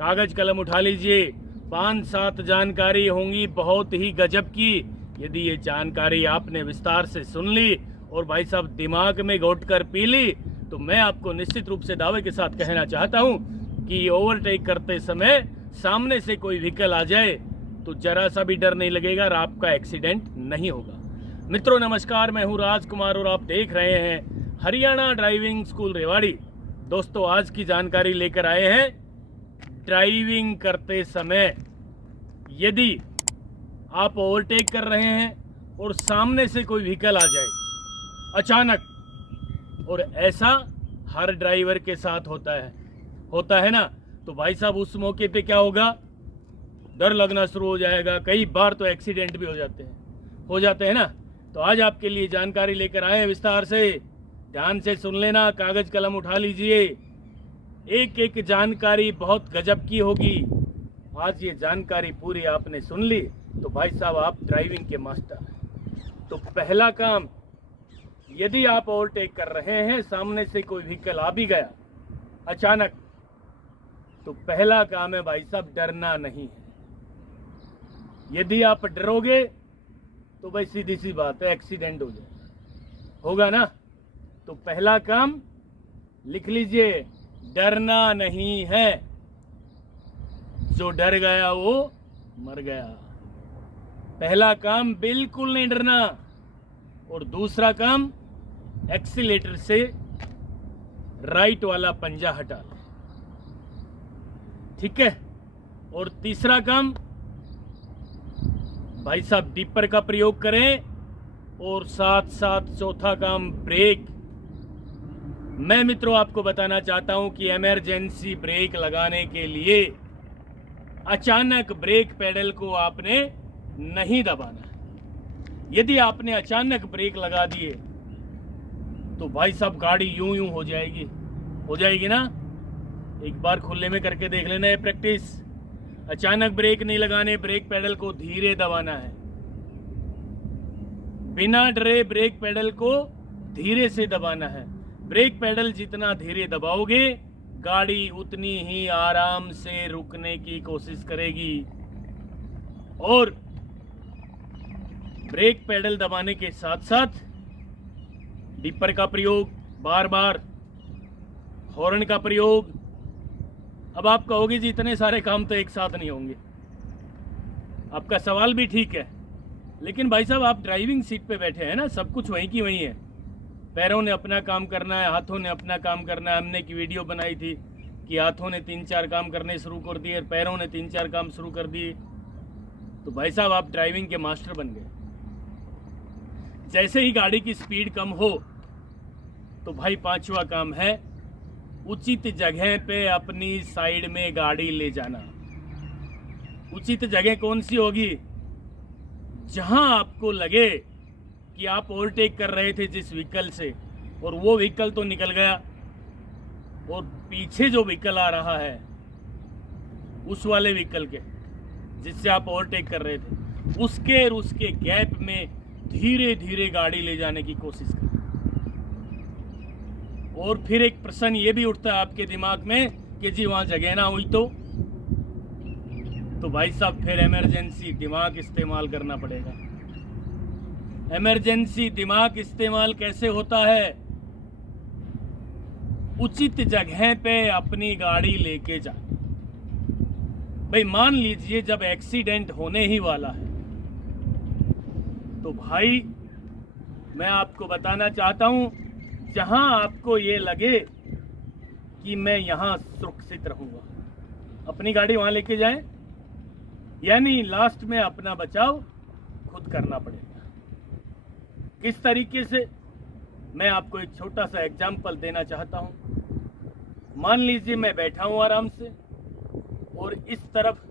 कागज कलम उठा लीजिए। 5-7 जानकारी होंगी बहुत ही गजब की। यदि ये जानकारी आपने विस्तार से सुन ली और भाई साहब दिमाग में घोट कर पी ली, तो मैं आपको निश्चित रूप से दावे के साथ कहना चाहता हूं कि ओवरटेक करते समय सामने से कोई व्हीकल आ जाए तो जरा सा भी डर नहीं लगेगा और आपका एक्सीडेंट नहीं होगा। मित्रों नमस्कार, मैं हूं राजकुमार और आप देख रहे हैं हरियाणा ड्राइविंग स्कूल रेवाड़ी। दोस्तों आज की जानकारी लेकर आए हैं, ड्राइविंग करते समय यदि आप ओवरटेक कर रहे हैं और सामने से कोई व्हीकल आ जाए अचानक, और ऐसा हर ड्राइवर के साथ होता है ना, तो भाई साहब उस मौके पे क्या होगा, डर लगना शुरू हो जाएगा। कई बार तो एक्सीडेंट भी हो जाते हैं ना। तो आज आपके लिए जानकारी लेकर आए हैं विस्तार से, ध्यान से सुन लेना, कागज कलम उठा लीजिए। एक एक जानकारी बहुत गजब की होगी। आज ये जानकारी पूरी आपने सुन ली तो भाई साहब आप ड्राइविंग के मास्टर हैं। तो पहला काम, यदि आप ओवरटेक कर रहे हैं, सामने से कोई व्हीकल आ भी गया अचानक, तो पहला काम है भाई साहब डरना नहीं है। यदि आप डरोगे तो भाई सीधी सी बात है, एक्सीडेंट हो जाएगा, होगा ना। तो पहला काम लिख लीजिए, डरना नहीं है। जो डर गया वो मर गया। पहला काम बिल्कुल नहीं डरना। और दूसरा काम, एक्सीलेटर से राइट वाला पंजा हटा लें, ठीक है। और तीसरा काम भाई साहब डिपर का प्रयोग करें। और साथ साथ चौथा काम ब्रेक। मैं मित्रों आपको बताना चाहता हूं कि इमरजेंसी ब्रेक लगाने के लिए अचानक ब्रेक पेडल को आपने नहीं दबाना है। यदि आपने अचानक ब्रेक लगा दिए तो भाई साहब गाड़ी यूं हो जाएगी ना। एक बार खुले में करके देख लेना ये प्रैक्टिस। अचानक ब्रेक नहीं लगाने, ब्रेक पेडल को धीरे दबाना है, बिना डरे ब्रेक पेडल को धीरे से दबाना है। ब्रेक पेडल जितना धीरे दबाओगे गाड़ी उतनी ही आराम से रुकने की कोशिश करेगी। और ब्रेक पेडल दबाने के साथ साथ डिपर का प्रयोग, बार बार हॉर्न का प्रयोग। अब आप कहोगे जी इतने सारे काम तो एक साथ नहीं होंगे। आपका सवाल भी ठीक है, लेकिन भाई साहब आप ड्राइविंग सीट पे बैठे हैं ना, सब कुछ वहीं की वहीं है। पैरों ने अपना काम करना है, हाथों ने अपना काम करना है। हमने एक वीडियो बनाई थी कि हाथों ने 3-4 काम करने शुरू कर दिए, पैरों ने 3-4 काम शुरू कर दिए। तो भाई साहब आप ड्राइविंग के मास्टर बन गए। जैसे ही गाड़ी की स्पीड कम हो तो भाई पांचवा काम है, उचित जगह पे अपनी साइड में गाड़ी ले जाना। उचित जगह कौन सी होगी? जहां आपको लगे कि आप ओवरटेक कर रहे थे जिस व्हीकल से, और वो व्हीकल तो निकल गया, और पीछे जो व्हीकल आ रहा है उस वाले व्हीकल के जिससे आप ओवरटेक कर रहे थे, उसके और उसके गैप में धीरे धीरे गाड़ी ले जाने की कोशिश करें। और फिर एक प्रश्न ये भी उठता है आपके दिमाग में कि जी वहां जगह ना हुई तो भाई साहब फिर इमरजेंसी दिमाग इस्तेमाल करना पड़ेगा। इमरजेंसी दिमाग इस्तेमाल कैसे होता है? उचित जगह पे अपनी गाड़ी लेके जा। भाई मान लीजिए जब एक्सीडेंट होने ही वाला है, तो भाई मैं आपको बताना चाहता हूं, जहां आपको ये लगे कि मैं यहां सुरक्षित रहूंगा, अपनी गाड़ी वहां लेके जाएं। यानी लास्ट में अपना बचाव खुद करना पड़ेगा। किस तरीके से? मैं आपको एक छोटा सा एग्जाम्पल देना चाहता हूं। मान लीजिए मैं बैठा हूं आराम से, और इस तरफ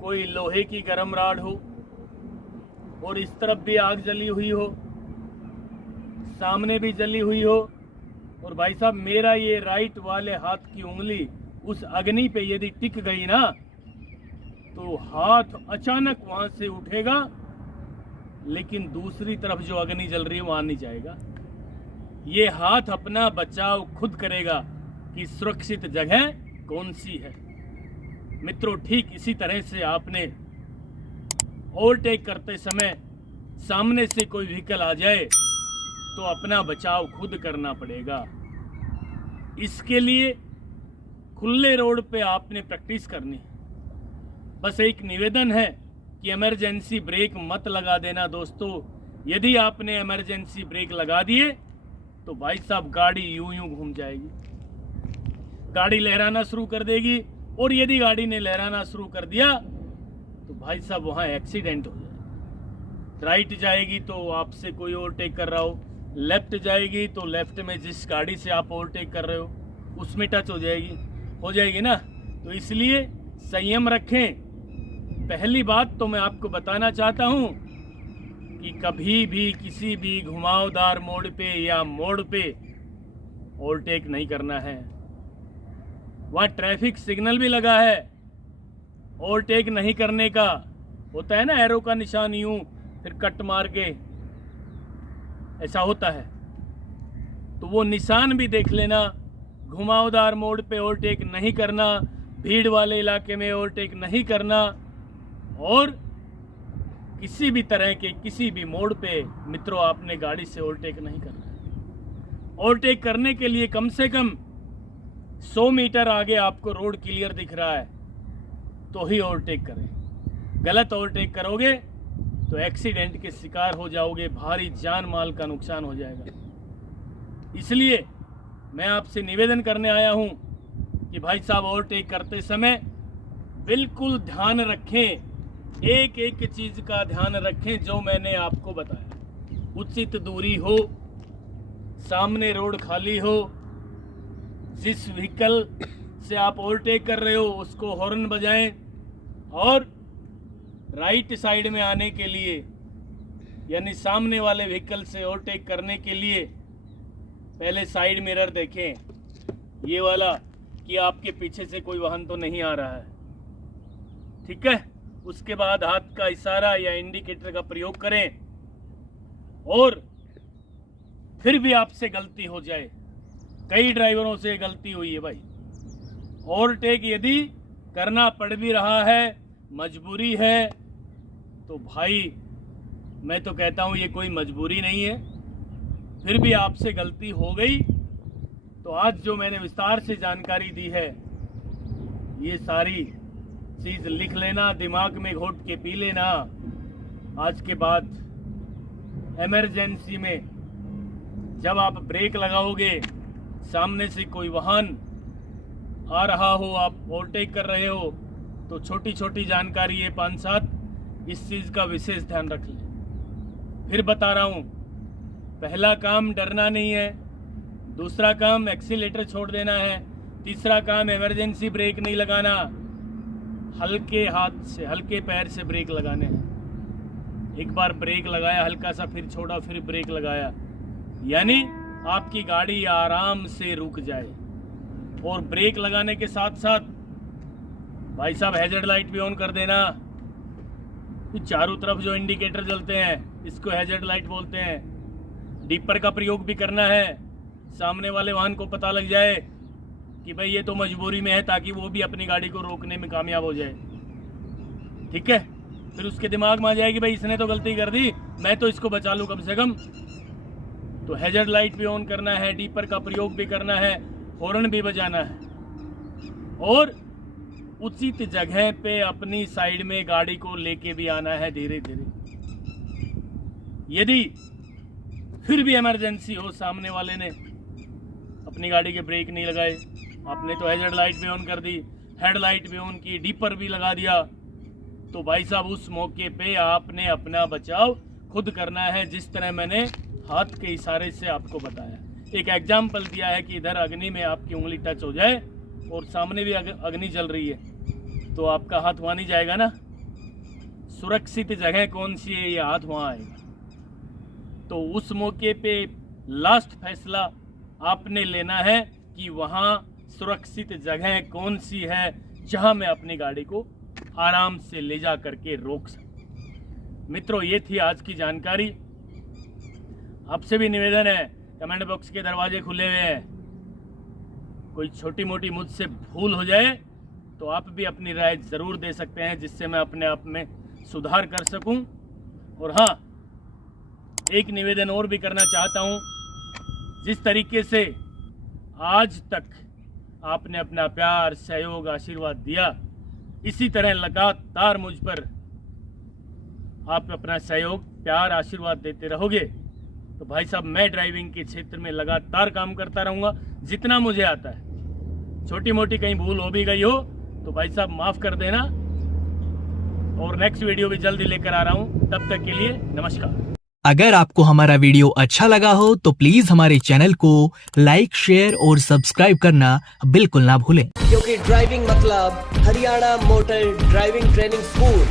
कोई लोहे की गर्म राड हो, और इस तरफ भी आग जली हुई हो, सामने भी जली हुई हो, और भाई साहब मेरा ये राइट वाले हाथ की उंगली उस अग्नि पे यदि टिक गई ना, तो हाथ अचानक वहां से उठेगा, लेकिन दूसरी तरफ जो अग्नि जल रही है वहां नहीं जाएगा। ये हाथ अपना बचाव खुद करेगा कि सुरक्षित जगह कौन सी है। मित्रों ठीक इसी तरह से आपने ओवरटेक करते समय सामने से कोई व्हीकल आ जाए तो अपना बचाव खुद करना पड़ेगा। इसके लिए खुले रोड पे आपने प्रैक्टिस करनी है। बस एक निवेदन है कि इमरजेंसी ब्रेक मत लगा देना दोस्तों। यदि आपने इमरजेंसी ब्रेक लगा दिए तो भाई साहब गाड़ी यूं यूं घूम जाएगी, गाड़ी लहराना शुरू कर देगी, और यदि गाड़ी ने लहराना शुरू कर दिया तो भाई साहब वहां एक्सीडेंट हो जाएगा। राइट जाएगी तो आपसे कोई ओवरटेक कर रहा हो, लेफ्ट जाएगी तो लेफ्ट में जिस गाड़ी से आप ओवरटेक कर रहे हो उसमें टच हो जाएगी ना। तो इसलिए संयम रखें। पहली बात तो मैं आपको बताना चाहता हूं कि कभी भी किसी भी घुमावदार मोड़ पे या मोड़ पे ओवरटेक नहीं करना है। वहाँ ट्रैफिक सिग्नल भी लगा है, ओवरटेक नहीं करने का होता है ना, एरो का निशान यूं फिर कट मार के ऐसा होता है, तो वो निशान भी देख लेना। घुमावदार मोड़ पे ओवरटेक नहीं करना, भीड़ वाले इलाके में ओवरटेक नहीं करना, और किसी भी तरह के किसी भी मोड़ पे मित्रों आपने गाड़ी से ओवरटेक नहीं करना। ओवरटेक करने के लिए कम से कम 100 मीटर आगे आपको रोड क्लियर दिख रहा है तो ही ओवरटेक करें। गलत ओवरटेक करोगे तो एक्सीडेंट के शिकार हो जाओगे, भारी जान माल का नुकसान हो जाएगा। इसलिए मैं आपसे निवेदन करने आया हूं कि भाई साहब ओवरटेक करते समय बिल्कुल ध्यान रखें, एक एक चीज का ध्यान रखें जो मैंने आपको बताया। उचित दूरी हो, सामने रोड खाली हो, जिस व्हीकल से आप ओवरटेक कर रहे हो उसको हॉर्न बजाएं, और राइट साइड में आने के लिए यानी सामने वाले व्हीकल से ओवरटेक करने के लिए पहले साइड मिरर देखें, ये वाला, कि आपके पीछे से कोई वाहन तो नहीं आ रहा है, ठीक है। उसके बाद हाथ का इशारा या इंडिकेटर का प्रयोग करें, और फिर भी आपसे गलती हो जाए, कई ड्राइवरों से गलती हुई है भाई, ओवरटेक यदि करना पड़ भी रहा है, मजबूरी है, तो भाई मैं तो कहता हूं ये कोई मजबूरी नहीं है, फिर भी आपसे गलती हो गई तो आज जो मैंने विस्तार से जानकारी दी है ये सारी चीज लिख लेना, दिमाग में घोट के पी लेना। आज के बाद इमरजेंसी में जब आप ब्रेक लगाओगे, सामने से कोई वाहन आ रहा हो, आप ओवरटेक कर रहे हो, तो छोटी छोटी जानकारी है 5-7, इस चीज का विशेष ध्यान रख लें। फिर बता रहा हूं, पहला काम डरना नहीं है, दूसरा काम एक्सीलेटर छोड़ देना है, तीसरा काम इमरजेंसी ब्रेक नहीं लगाना, हल्के हाथ से हल्के पैर से ब्रेक लगाने हैं। एक बार ब्रेक लगाया हल्का सा, फिर छोड़ा, फिर ब्रेक लगाया, यानी आपकी गाड़ी आराम से रुक जाए। और ब्रेक लगाने के साथ साथ भाई साहब हैजर्ड लाइट भी ऑन कर देना। चारों तरफ जो इंडिकेटर जलते हैं इसको हैजर्ड लाइट बोलते हैं। डीपर का प्रयोग भी करना है, सामने वाले वाहन को पता लग जाए कि भाई ये तो मजबूरी में है, ताकि वो भी अपनी गाड़ी को रोकने में कामयाब हो जाए, ठीक है। फिर उसके दिमाग में आ जाएगी भाई इसने तो गलती कर दी, मैं तो इसको बचा लूं कम से कम। तो हैजर्ड लाइट भी ऑन करना है, डीपर का प्रयोग भी करना है, हॉर्न भी बजाना है, और उचित जगह पे अपनी साइड में गाड़ी को लेके भी आना है धीरे धीरे। यदि फिर भी इमरजेंसी हो, सामने वाले ने अपनी गाड़ी के ब्रेक नहीं लगाए, आपने तो हैजर्ड लाइट भी ऑन कर दी, हेडलाइट भी ऑन की, डीपर भी लगा दिया, तो भाई साहब उस मौके पे आपने अपना बचाव खुद करना है, जिस तरह मैंने हाथ के इशारे से आपको बताया। एक एग्जाम्पल दिया है कि इधर अग्नि में आपकी उंगली टच हो जाए और सामने भी अग्नि जल रही है, तो आपका हाथ वहाँ नहीं जाएगा ना। सुरक्षित जगह कौन सी है, ये हाथ वहाँ आएगा। तो उस मौके पे लास्ट फैसला आपने लेना है कि वहाँ सुरक्षित जगह कौन सी है जहाँ मैं अपनी गाड़ी को आराम से ले जा करके रोक सकूं। मित्रों, ये थी आज की जानकारी। आपसे भी निवेदन है, कमेंट बॉक्स के दरवाजे खुले हुए हैं, कोई छोटी मोटी मुझसे भूल हो जाए तो तो आप भी अपनी राय ज़रूर दे सकते हैं, जिससे मैं अपने आप में सुधार कर सकूं। और हाँ, एक निवेदन और भी करना चाहता हूं, जिस तरीके से आज तक आपने अपना प्यार, सहयोग, आशीर्वाद दिया, इसी तरह लगातार मुझ पर आप अपना सहयोग, प्यार, आशीर्वाद देते रहोगे तो भाई साहब मैं ड्राइविंग के क्षेत्र में लगातार काम करता रहूँगा जितना मुझे आता है। छोटी मोटी कहीं भूल हो भी गई हो तो भाई साहब माफ़ कर देना। और नेक्स्ट वीडियो भी जल्दी लेकर आ रहा हूँ, तब तक के लिए नमस्कार। अगर आपको हमारा वीडियो अच्छा लगा हो तो प्लीज हमारे चैनल को लाइक, शेयर और सब्सक्राइब करना बिल्कुल ना भूलें, क्योंकि ड्राइविंग मतलब Haryana motor driving training school.